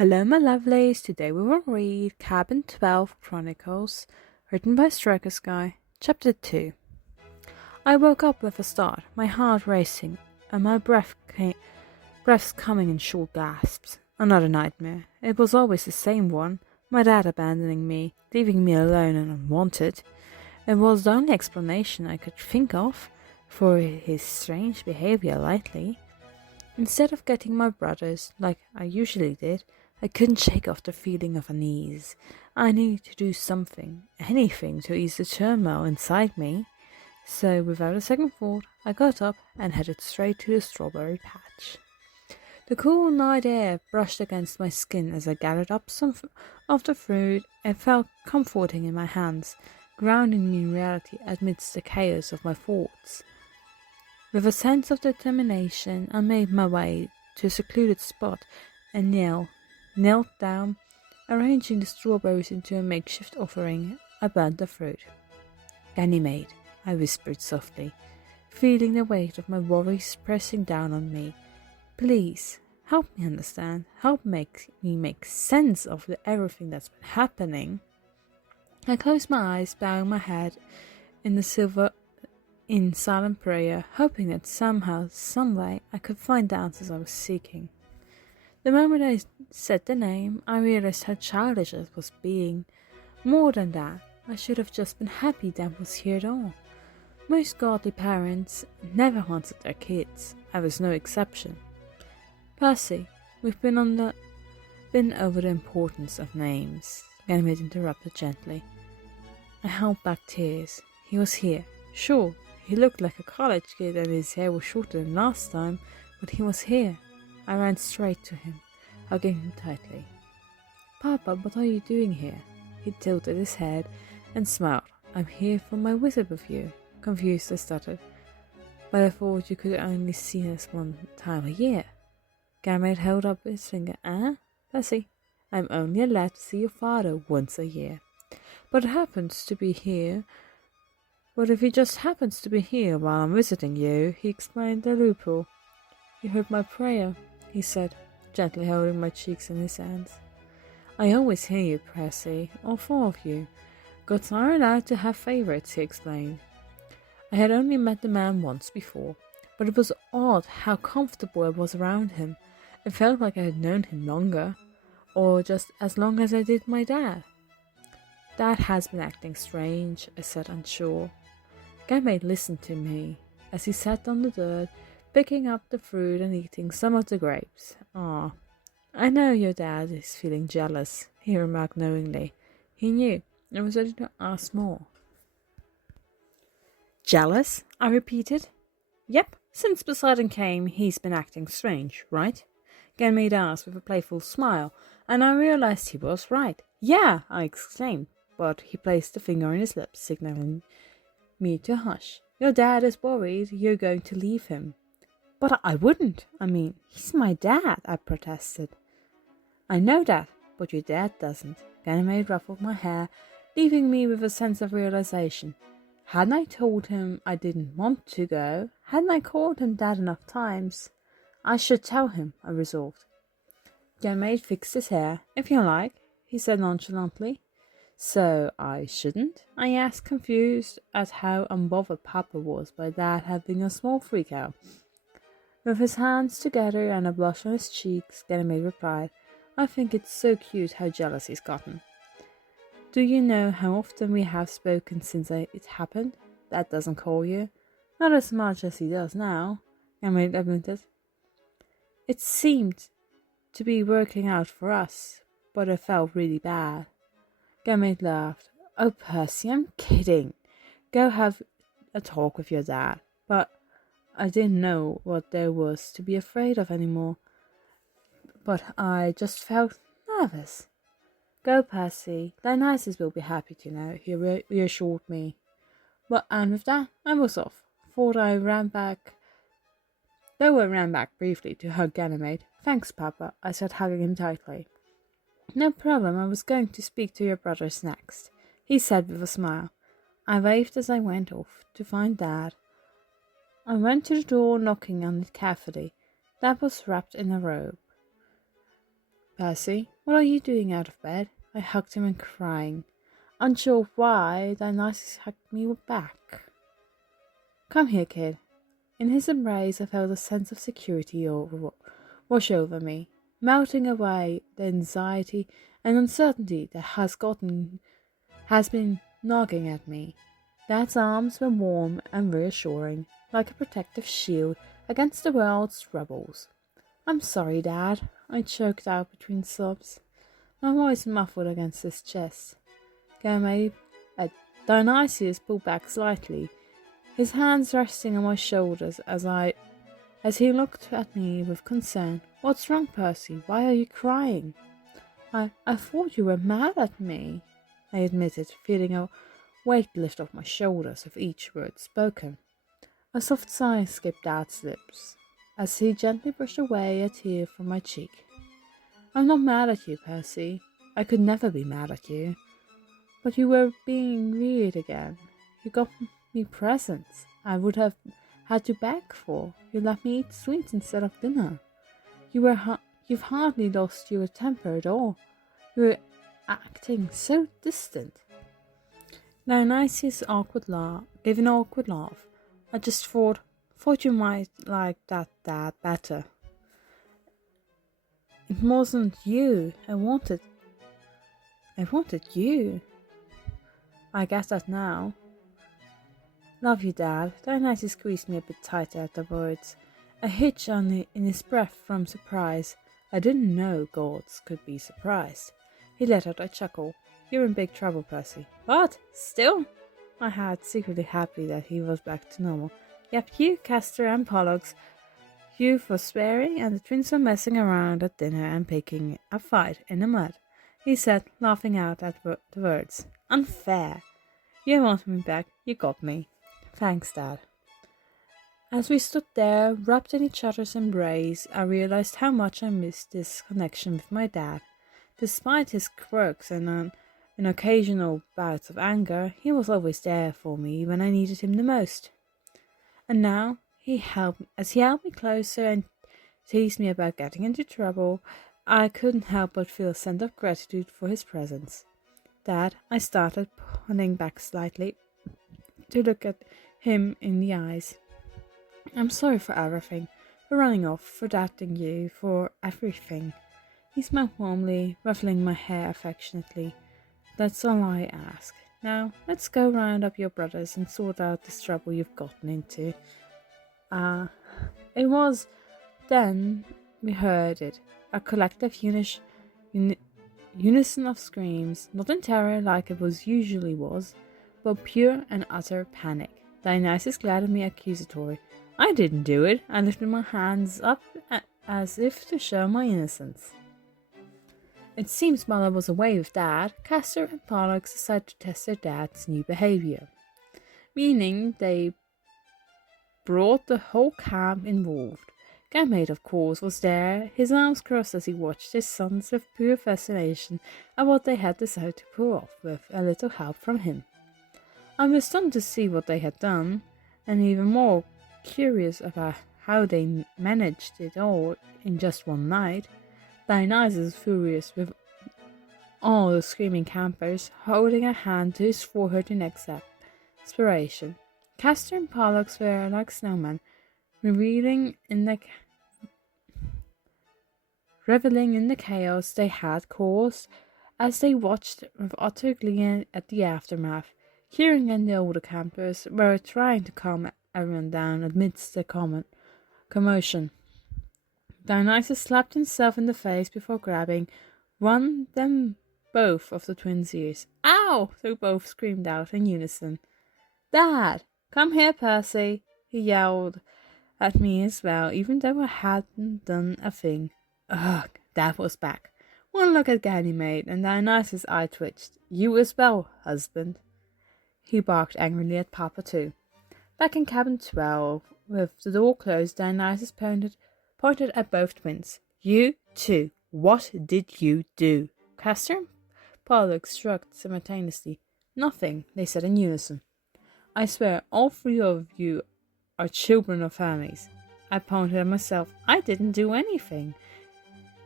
Hello, my lovelies. Today we will read Cabin 12 Chronicles, written by Striker Sky, Chapter 2. I woke up with a start, my heart racing, and my breaths coming in short gasps. Another nightmare. It was always the same one. My dad abandoning me, leaving me alone and unwanted. It was the only explanation I could think of for his strange behavior lately. Instead of getting my brothers, like I usually did, I couldn't shake off the feeling of unease. I needed to do something, anything, to ease the turmoil inside me. So, without a second thought, I got up and headed straight to the strawberry patch. The cool night air brushed against my skin as I gathered up some of the fruit and felt comforting in my hands, grounding me in reality amidst the chaos of my thoughts. With a sense of determination, I made my way to a secluded spot and knelt down, arranging the strawberries into a makeshift offering. I burnt the fruit. "Ganymede," I whispered softly, feeling the weight of my worries pressing down on me. "Please, help me understand. Help me make sense of everything that's been happening." I closed my eyes, bowing my head in silent prayer, hoping that somehow, someway, I could find the answers I was seeking. The moment I said the name, I realized how childish I was being. More than that, I should have just been happy Dad was here at all. Most godly parents never haunted their kids. I was no exception. "Percy, we've been over the importance of names," Ganymede interrupted gently. I held back tears. He was here. Sure, he looked like a college kid and his hair was shorter than last time, but he was here. I ran straight to him, hugging him tightly. "Papa, what are you doing here?" He tilted his head and smiled. "I'm here for my visit with you." Confused, I stuttered. "But I thought you could only see us one time a year." Ganymede held up his finger. Percy, I'm only allowed to see your father once a year. But if he just happens to be here while I'm visiting you," he explained the loophole. "You heard my prayer," he said, gently holding my cheeks in his hands. "I always hear you, Percy, all four of you. Gods are allowed to have favorites," he explained. I had only met the man once before, but it was odd how comfortable I was around him. It felt like I had known him longer, or just as long as I did my dad. "Dad has been acting strange," I said, unsure. Ganymede listened to me as he sat on the dirt, picking up the fruit and eating some of the grapes. "I know your dad is feeling jealous," he remarked knowingly. He knew and was ready to ask more. "Jealous?" I repeated. "Yep, since Poseidon came, he's been acting strange, right?" Ganymede asked with a playful smile, and I realized he was right. "Yeah," I exclaimed, but he placed a finger on his lips, signaling me to hush. "Your dad is worried you're going to leave him." "But I wouldn't. He's my dad," I protested. "I know that, but your dad doesn't." Ganymede ruffled my hair, leaving me with a sense of realization. Hadn't I told him I didn't want to go? Hadn't I called him dad enough times? I should tell him, I resolved. Ganymede fixed his hair. "If you like," he said nonchalantly. "So I shouldn't?" I asked, confused at how unbothered Papa was by Dad having a small freak out. With his hands together and a blush on his cheeks, Ganymede replied, "I think it's so cute how jealous he's gotten. Do you know how often we have spoken since it happened? Dad doesn't call you." "Not as much as he does now," Ganymede admitted. "It seemed to be working out for us, but it felt really bad." Ganymede laughed. "Oh, Percy, I'm kidding. Go have a talk with your dad." But I didn't know what there was to be afraid of anymore. But I just felt nervous. "Go, Percy. Dionysus will be happy to know," he reassured me. And with that, I was off. Though I ran back briefly to hug Ganymede. "Thanks, Papa," I said, hugging him tightly. "No problem, I was going to speak to your brothers next," he said with a smile. I waved as I went off to find Dad. I went to the door, knocking on it carefully. Dad was wrapped in a robe. Percy, what are you doing out of bed? I hugged him and crying, unsure why Dionysus hugged me back. Come here, kid. In his embrace I felt a sense of security wash over me, melting away the anxiety and uncertainty that has been nagging at me. Dad's arms were warm and reassuring, like a protective shield against the world's troubles. I'm sorry, Dad, I choked out between sobs, my voice muffled against his chest. Dionysius pulled back slightly, his hands resting on my shoulders as he looked at me with concern. What's wrong, Percy? Why are you crying? I thought you were mad at me, I admitted, feeling a weight lift off my shoulders with each word spoken. A soft sigh skipped Dad's lips as he gently brushed away a tear from my cheek. I'm not mad at you, Percy. I could never be mad at you. But you were being weird again. You got me presents I would have had to beg for. You let me eat sweets instead of dinner. You've hardly lost your temper at all. You were acting so distant. Dionysius gave an awkward laugh. I just thought you might like that Dad better. It wasn't you. I wanted you. I get that now. Love you, Dad. Dionysus squeezed me a bit tighter at the words, a hitch in his breath from surprise. I didn't know gods could be surprised. He let out a chuckle. You're in big trouble, Percy. What? Still? My heart secretly happy that he was back to normal. Yep, you, Castor, and Pollux, you for swearing, and the twins were messing around at dinner and picking a fight in the mud, he said, laughing out at the words. Unfair. You wanted me back. You got me. Thanks, Dad. As we stood there, wrapped in each other's embrace, I realized how much I missed this connection with my dad. Despite his quirks and occasional bouts of anger, he was always there for me when I needed him the most. And now, he helped me closer and teased me about getting into trouble, I couldn't help but feel a sense of gratitude for his presence. Dad, I started, pulling back slightly to look at him in the eyes. I'm sorry for everything, for running off, for doubting you, for everything. He smiled warmly, ruffling my hair affectionately. That's all I ask. Now, let's go round up your brothers and sort out this trouble you've gotten into. It was then we heard it, a collective unison of screams, not in terror like it usually was, but pure and utter panic. Dionysus glared at me accusatory. I didn't do it. I lifted my hands up as if to show my innocence. It seems while I was away with Dad, Castor and Pollux decided to test their dad's new behavior, meaning they brought the whole camp involved. Ganymede, of course, was there, his arms crossed as he watched his sons with pure fascination at what they had decided to pull off with a little help from him. I was stunned to see what they had done, and even more curious about how they managed it all in just one night. Dionysus was furious with all the screaming campers, holding a hand to his forehead in exasperation. Castor and Pollux were like snowmen, reveling in the chaos they had caused as they watched with utter glee at the aftermath. Kieran and the older campers were trying to calm everyone down amidst the commotion. Dionysus slapped himself in the face before grabbing one, then both of the twins' ears. Ow! They both screamed out in unison. Dad! Come here, Percy! He yelled at me as well, even though I hadn't done a thing. Ugh, Dad was back. One look at Ganymede, and Dionysus' eye twitched. You as well, husband. He barked angrily at Papa too. Back in cabin 12, with the door closed, Dionysus pointed at both twins. You too. What did you do? Castor and Pollux shrugged simultaneously. Nothing, they said in unison. I swear all three of you are children of Hermes. I pointed at myself. I didn't do anything.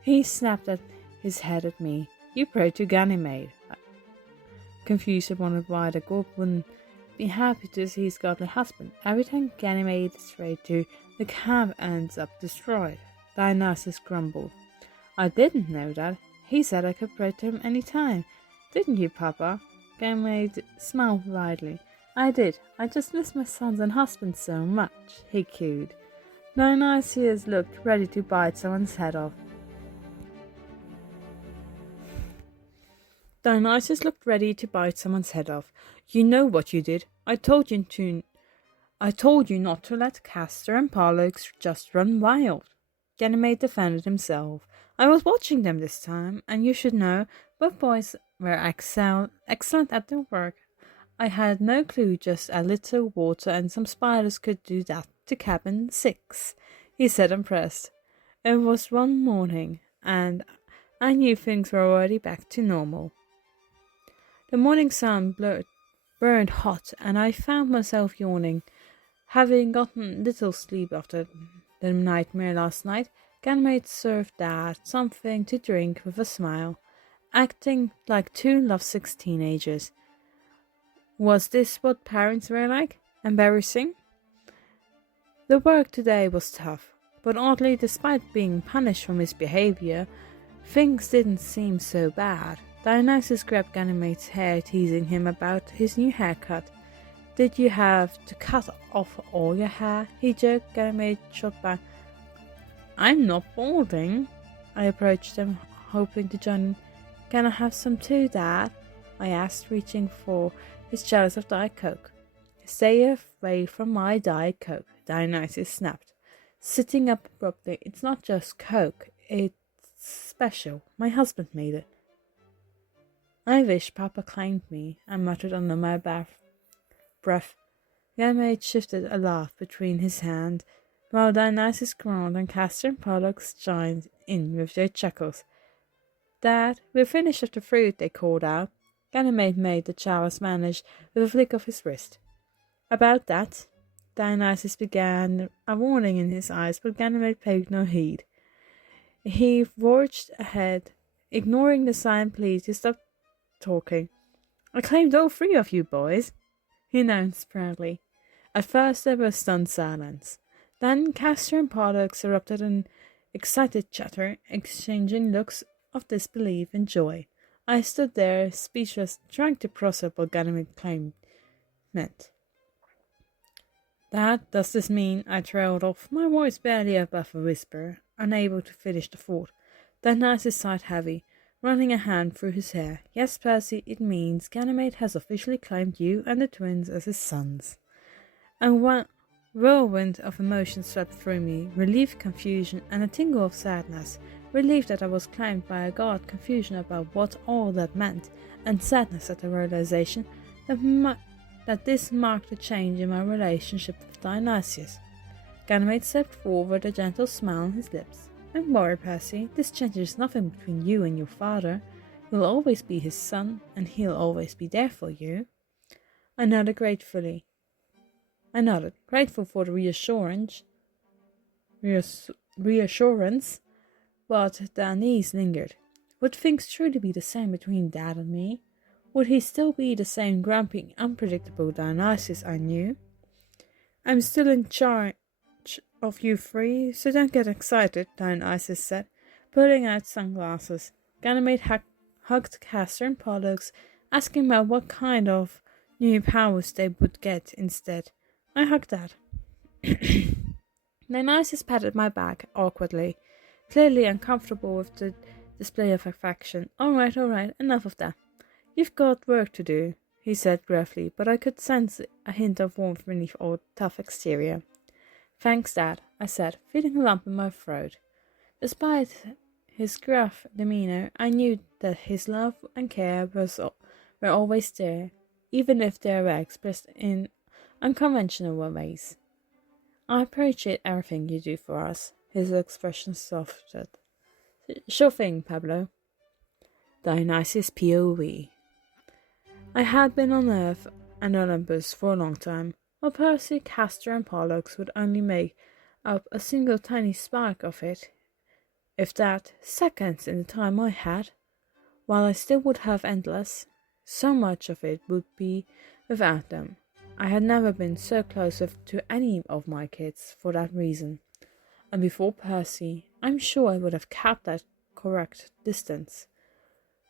He snapped at his head at me. You pray to Ganymede. Confused, I wondered why the god wouldn't be happy to see his godly husband. Every time Ganymede is prayed to, the camp ends up destroyed. Dionysus grumbled. I didn't know that. He said I could pray to him any time. Didn't you, Papa? Ganymede smiled widely. I did. I just miss my sons and husband so much, he cooed. Dionysus looked ready to bite someone's head off. Dionysus looked ready to bite someone's head off. You know what you did. I told you not to let Castor and Pollux just run wild. Ganymede defended himself. I was watching them this time, and you should know, both boys were excellent at their work. I had no clue just a little water and some spiders could do that to cabin 6, he said impressed. It was one morning, and I knew things were already back to normal. The morning sun burned hot, and I found myself yawning. Having gotten little sleep after the nightmare last night, Ganymede served Dad something to drink with a smile, acting like 2 lovesick teenagers. Was this what parents were like? Embarrassing? The work today was tough, but oddly, despite being punished for misbehavior, things didn't seem so bad. Dionysus grabbed Ganymede's hair, teasing him about his new haircut. Did you have to cut off all your hair? He joked. Ganymede shot back. I'm not balding. I approached him, hoping to join in. Can I have some too, Dad? I asked, reaching for his chalice of Diet Coke. Stay away from my Diet Coke, Dionysus snapped, sitting up abruptly. It's not just Coke, it's special. My husband made it. I wish Papa claimed me, I muttered under my breath. Ganymede shifted a laugh between his hand, while Dionysus groaned and Castor and Pollux joined in with their chuckles. Dad, we're finished with the fruit, they called out. Ganymede made the chalice vanish with a flick of his wrist. About that, Dionysus began, a warning in his eyes, but Ganymede paid no heed. He forged ahead, ignoring the sign pleas to stop talking. I claimed all 3 of you boys, he announced proudly. At first there was stunned silence. Then Castor and Pollux erupted in excited chatter, exchanging looks of disbelief and joy. I stood there, speechless, trying to process what Ganymede claimed meant. Dad, does this mean? I trailed off, my voice barely above a whisper, unable to finish the thought. Dionysus sighed heavy, running a hand through his hair. Yes, Percy, it means Ganymede has officially claimed you and the twins as his sons. And one whirlwind of emotion swept through me, relief, confusion, and a tingle of sadness. Relief that I was claimed by a god, confusion about what all that meant, and sadness at the realization that this marked a change in my relationship with Dionysus. Ganymede stepped forward, a gentle smile on his lips. Don't worry, Percy, this changes nothing between you and your father. You'll always be his son, and he'll always be there for you. I nodded, grateful for the reassurance, but the unease lingered. Would things truly be the same between Dad and me? Would he still be the same grumpy, unpredictable Dionysus I knew? I'm still in charge of you 3, so don't get excited, Dionysus said, pulling out sunglasses. Ganymede hugged Castor and Pollux, asking about what kind of new powers they would get instead. I hugged Dad. Dionysus patted my back awkwardly, clearly uncomfortable with the display of affection. All right, enough of that. You've got work to do, he said gruffly, but I could sense a hint of warmth beneath all tough exterior. Thanks, Dad, I said, feeling a lump in my throat. Despite his gruff demeanor, I knew that his love and care were always there, even if they were expressed in unconventional ways. I appreciate everything you do for us. His expression softened. Sure thing, Pablo. Dionysus POV. I had been on Earth and Olympus for a long time, while Percy, Castor, and Pollux would only make up a single tiny spark of it. If that, seconds in the time I had, while I still would have endless, so much of it would be without them. I had never been so close to any of my kids for that reason. And before Percy, I'm sure I would have kept that correct distance.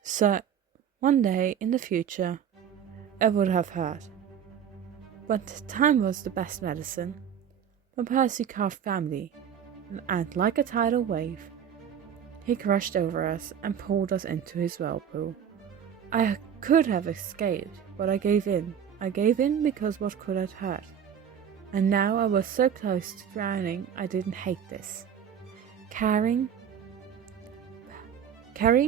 So, one day in the future, I would have heard. But time was the best medicine. But Percy carved family, and like a tidal wave, he crashed over us and pulled us into his whirlpool. I could have escaped, but I gave in. I gave in because what could have hurt? And now I was so close to drowning, I didn't hate this. Carrying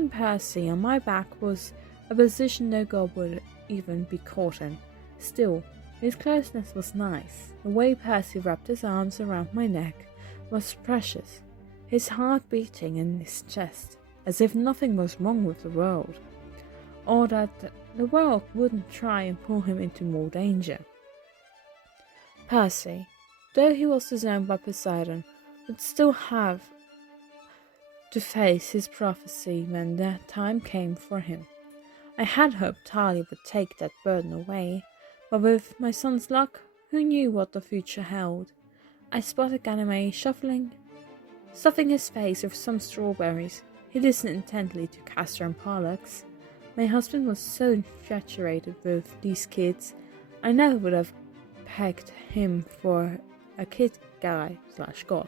Percy on my back was a position no god would even be caught in. Still, his closeness was nice. The way Percy wrapped his arms around my neck was precious, his heart beating in his chest, as if nothing was wrong with the world, or that the world wouldn't try and pull him into more danger. Percy, though he was disowned by Poseidon, would still have to face his prophecy when the time came for him. I had hoped Talia would take that burden away, but with my son's luck, who knew what the future held? I spotted Ganymede stuffing his face with some strawberries. He listened intently to Castor and Pollux. My husband was so infatuated with these kids, I never would have pegged him for a kid guy / god.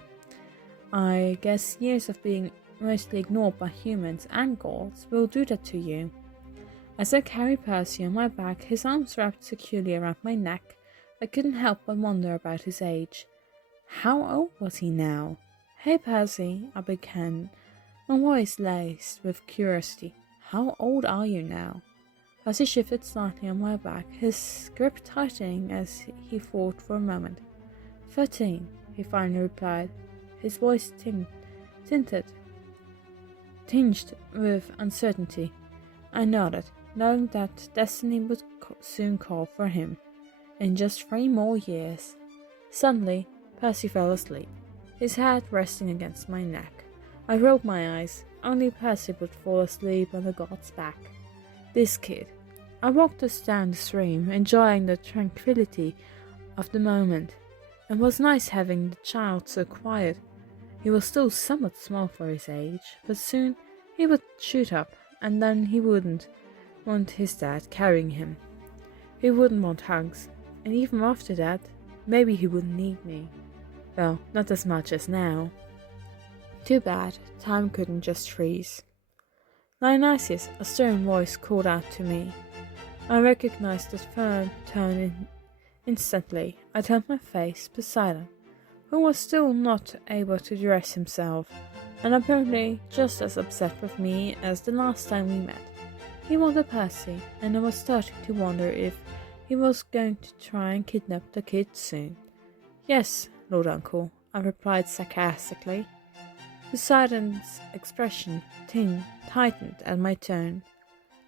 I guess years of being mostly ignored by humans and gods will do that to you. As I carried Percy on my back, his arms wrapped securely around my neck, I couldn't help but wonder about his age. How old was he now? Hey Percy, I began, my voice laced with curiosity. How old are you now? Percy shifted slightly on my back, his grip tightening as he thought for a moment. 13, he finally replied, his voice tinged with uncertainty. I nodded, knowing that destiny would soon call for him. In just 3 more years. Suddenly, Percy fell asleep, his head resting against my neck. I rolled my eyes. Only Percy would fall asleep on the god's back. This kid. I walked us down the stream, enjoying the tranquility of the moment. It was nice having the child so quiet. He was still somewhat small for his age, but soon he would shoot up, and then he wouldn't want his dad carrying him. He wouldn't want hugs, and even after that, maybe he wouldn't need me. Well, not as much as now. Too bad, time couldn't just freeze. Dionysus, a stern voice called out to me. I recognized the firm tone instantly. I turned my face to Poseidon, who was still not able to dress himself, and apparently just as upset with me as the last time we met. He wanted Percy, and I was starting to wonder if he was going to try and kidnap the kid soon. Yes, Lord Uncle, I replied sarcastically. Poseidon's expression tightened at my tone,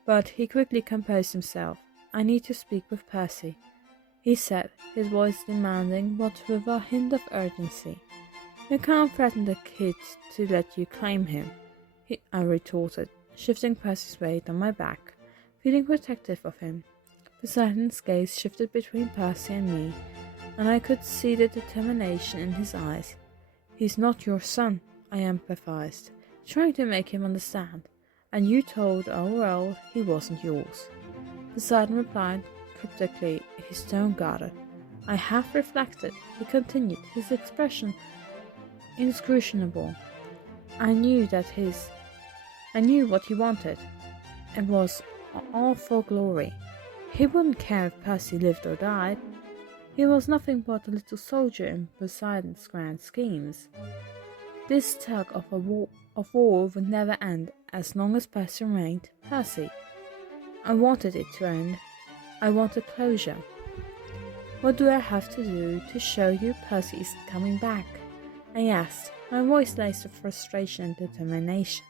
but he quickly composed himself. I need to speak with Percy, he said, his voice demanding but with a hint of urgency. You can't threaten the kid to let you claim him, I retorted, shifting Percy's weight on my back, feeling protective of him. Poseidon's gaze shifted between Percy and me, and I could see the determination in his eyes. He's not your son, I empathized, trying to make him understand, and you told our world he wasn't yours. Poseidon replied cryptically, his tone guarded. I have reflected, he continued, his expression inscrutable. I knew what he wanted. It was all for glory. He wouldn't care if Percy lived or died. He was nothing but a little soldier in Poseidon's grand schemes. This tug of war would never end as long as Percy remained Percy. I wanted it to end. I wanted closure. What do I have to do to show you Percy is coming back? I asked, my voice laced with frustration and determination.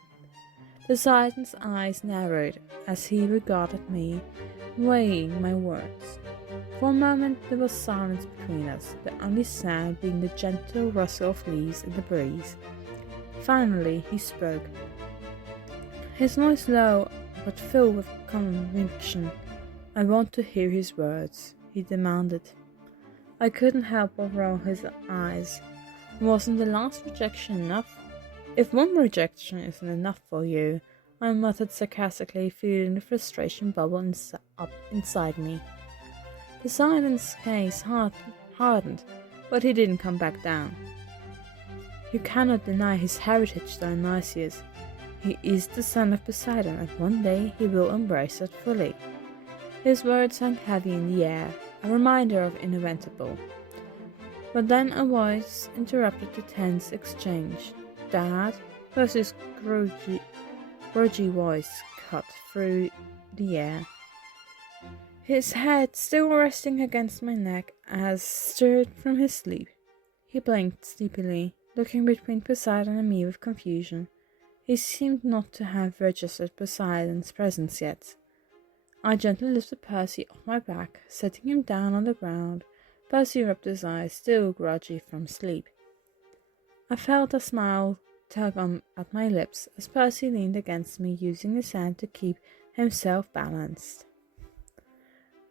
Poseidon's eyes narrowed as he regarded me, weighing my words. For a moment there was silence between us, the only sound being the gentle rustle of leaves in the breeze. Finally, he spoke. His voice low, but filled with conviction. "I want to hear his words," he demanded. I couldn't help but roll his eyes. Wasn't the last rejection enough? "If one rejection isn't enough for you," I muttered sarcastically, feeling the frustration bubble up inside me. Poseidon's gaze hardened, but he didn't come back down. "You cannot deny his heritage, Dionysus. He is the son of Poseidon, and one day he will embrace it fully." His words hung heavy in the air, a reminder of inevitable. But then a voice interrupted the tense exchange. "Dad?" Percy's grudgy voice cut through the air, his head still resting against my neck as stirred from his sleep. He blinked sleepily, looking between Poseidon and me with confusion. He seemed not to have registered Poseidon's presence yet. I gently lifted Percy off my back, setting him down on the ground. Percy rubbed his eyes, still groggy from sleep. I felt a smile tug at my lips as Percy leaned against me, using his hand to keep himself balanced.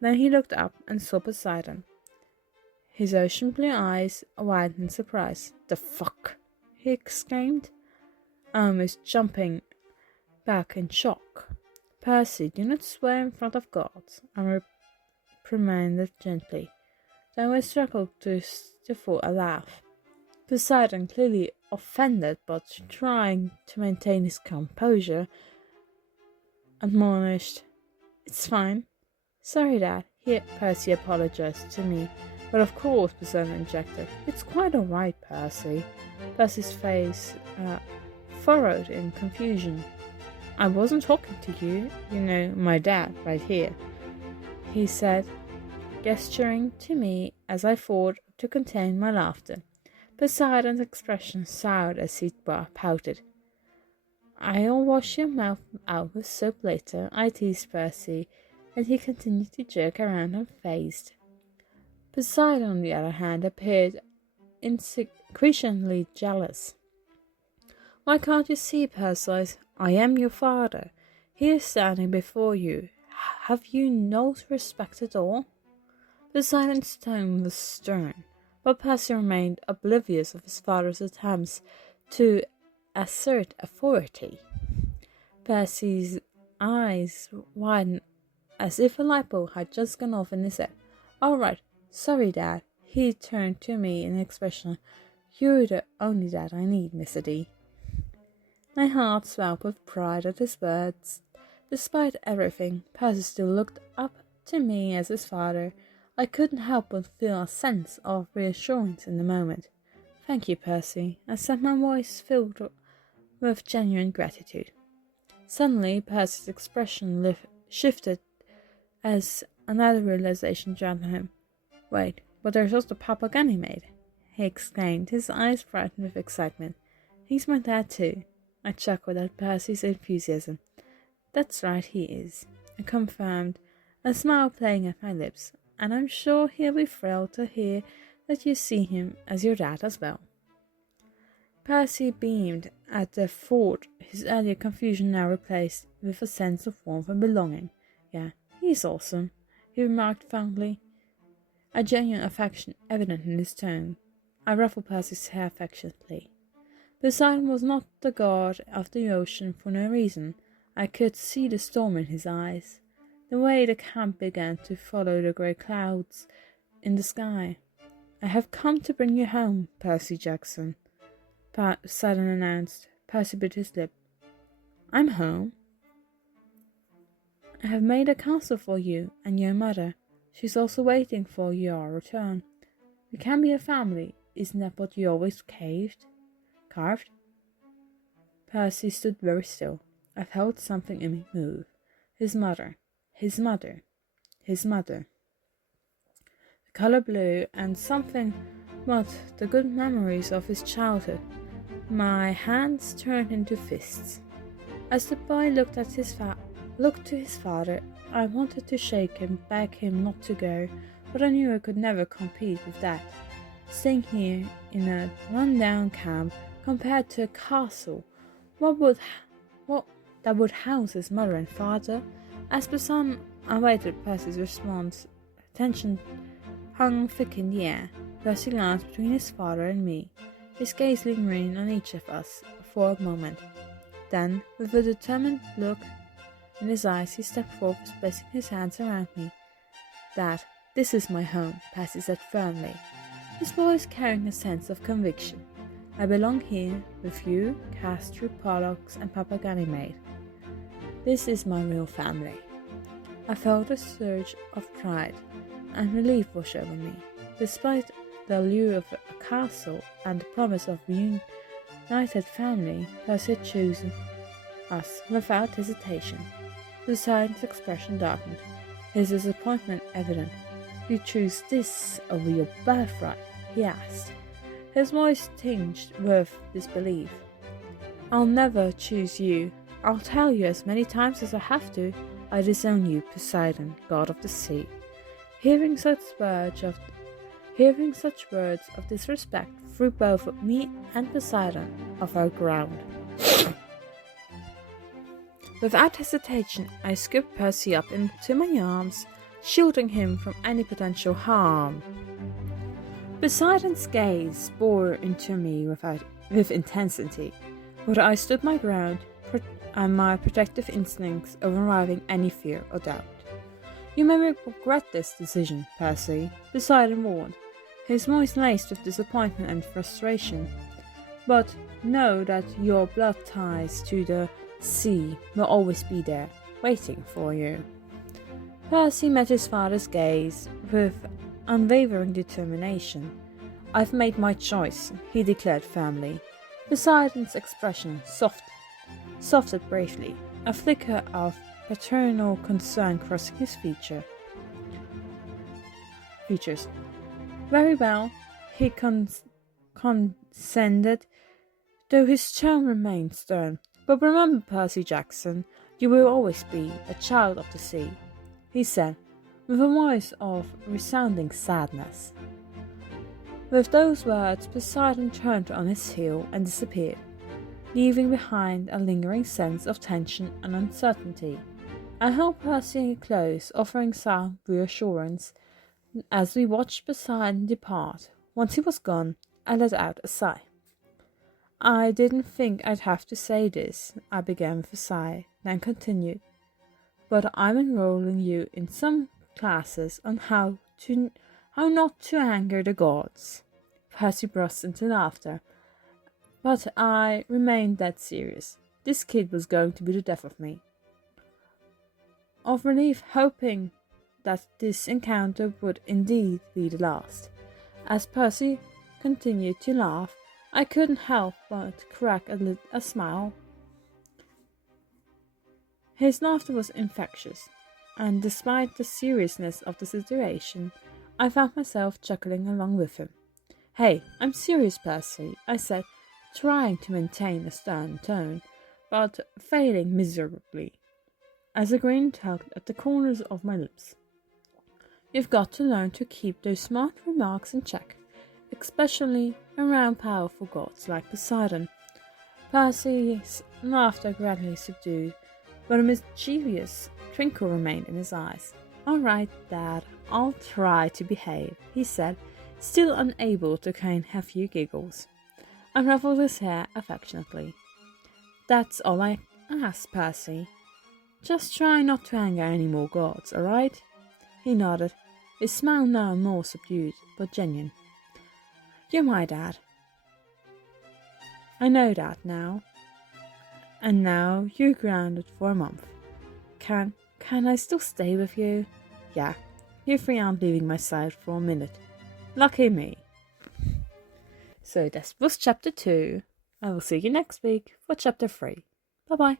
Then he looked up and saw Poseidon. His ocean blue eyes widened in surprise. "The fuck?" he exclaimed, almost jumping back in shock. "Percy, do not swear in front of God," I reprimanded gently, though I struggled to stifle a laugh. Poseidon, clearly offended but trying to maintain his composure, admonished, "It's fine." "Sorry, Dad," Percy apologized to me. "But of course," Poseidon injected. "It's quite alright, Percy." Percy's face furrowed in confusion. "I wasn't talking to you, my dad, right here," he said, gesturing to me as I fought to contain my laughter. Poseidon's expression soured as he pouted. "I'll wash your mouth out with soap later," I teased Percy, and he continued to jerk around unfazed. Poseidon, on the other hand, appeared increasingly jealous. "Why can't you see, Perseus? I am your father. He is standing before you. Have you no respect at all?" Poseidon's tone was stern, but Percy remained oblivious of his father's attempts to assert authority. Percy's eyes widened as if a light bulb had just gone off in his head. "All right, sorry, Dad." He turned to me in expression. "You're the only dad I need, Mr. D." My heart swelled with pride at his words. Despite everything, Percy still looked up to me as his father. I couldn't help but feel a sense of reassurance in the moment. "Thank you, Percy," I said, my voice filled with genuine gratitude. Suddenly, Percy's expression shifted as another realization dawned on him. "Wait, but there's also Papa Ganymede," he exclaimed, his eyes brightened with excitement. "He's my dad too." I chuckled at Percy's enthusiasm. "That's right, he is," I confirmed, a smile playing at my lips, "and I'm sure he'll be thrilled to hear that you see him as your dad as well." Percy beamed at the thought, his earlier confusion now replaced with a sense of warmth and belonging. "Yeah, he's awesome," he remarked fondly, a genuine affection evident in his tone. I ruffled Percy's hair affectionately. Poseidon was not the god of the ocean for no reason. I could see the storm in his eyes, the way the camp began to follow the grey clouds in the sky. "I have come to bring you home, Percy Jackson," Poseidon announced. Percy bit his lip. "I'm home. I have made a castle for you and your mother. She's also waiting for your return. We can be a family. Isn't that what you always carved?" Percy stood very still. I felt something in me move. His mother. The color blue and something but the good memories of his childhood. My hands turned into fists. As the boy looked to his father, I wanted to shake him, beg him not to go, but I knew I could never compete with that. Staying here in a run-down camp compared to a castle. What that would house his mother and father? As Poseidon awaited Percy's response, tension hung thick in the air. Percy glanced between his father and me, his gaze lingering on each of us for a moment. Then, with a determined look in his eyes, he stepped forward, placing his hands around me. "Dad, this is my home," Percy said firmly, his voice carrying a sense of conviction. "I belong here with you, Castro, Pollux, and Papa Ganymede. This is my real family." I felt a surge of pride and relief wash over me. Despite the allure of a castle and the promise of a united family, Percy had chosen us without hesitation. Poseidon's expression darkened, his disappointment evident. "You choose this over your birthright?" he asked, his voice tinged with disbelief. "I'll never choose you. I'll tell you as many times as I have to. I disown you, Poseidon, god of the sea." Hearing such words of disrespect threw both me and Poseidon off our ground. Without hesitation, I scooped Percy up into my arms, shielding him from any potential harm. Poseidon's gaze bore into me with intensity, but I stood my ground, and my protective instincts overriding any fear or doubt. "You may regret this decision, Percy," Poseidon warned, his voice laced with disappointment and frustration. "But know that your blood ties to the sea will always be there, waiting for you." Percy met his father's gaze with unwavering determination. "I've made my choice," he declared firmly. Poseidon's expression softened briefly, a flicker of paternal concern crossing his features. "Very well," he consented, though his tone remained stern. "But remember, Percy Jackson, you will always be a child of the sea," he said, with a voice of resounding sadness. With those words, Poseidon turned on his heel and disappeared, leaving behind a lingering sense of tension and uncertainty. I held Percy close, offering some reassurance. As we watched Poseidon depart, once he was gone, I let out a sigh. "I didn't think I'd have to say this," I began with a sigh, then continued. "But I'm enrolling you in some classes on how not to anger the gods." Percy burst into laughter, but I remained dead serious. This kid was going to be the death of me. Of relief, hoping that this encounter would indeed be the last. As Percy continued to laugh, I couldn't help but crack a smile. His laughter was infectious, and despite the seriousness of the situation, I found myself chuckling along with him. "Hey, I'm serious, Percy," I said, trying to maintain a stern tone, but failing miserably, as a grin tugged at the corners of my lips. "You've got to learn to keep those smart remarks in check, especially around powerful gods like Poseidon." Percy's laughter gradually subdued, but a mischievous twinkle remained in his eyes. "All right, Dad, I'll try to behave," he said, still unable to contain a few giggles. I ruffled his hair affectionately. "That's all I ask, Percy. Just try not to anger any more gods, all right?" He nodded, his smile now more subdued but genuine. "You're my dad. I know that now. And now you're grounded for a month. Can I still stay with you?" "Yeah, you three aren't leaving my side for a minute. Lucky me." So that was chapter 2. I will see you next week for chapter 3. Bye bye.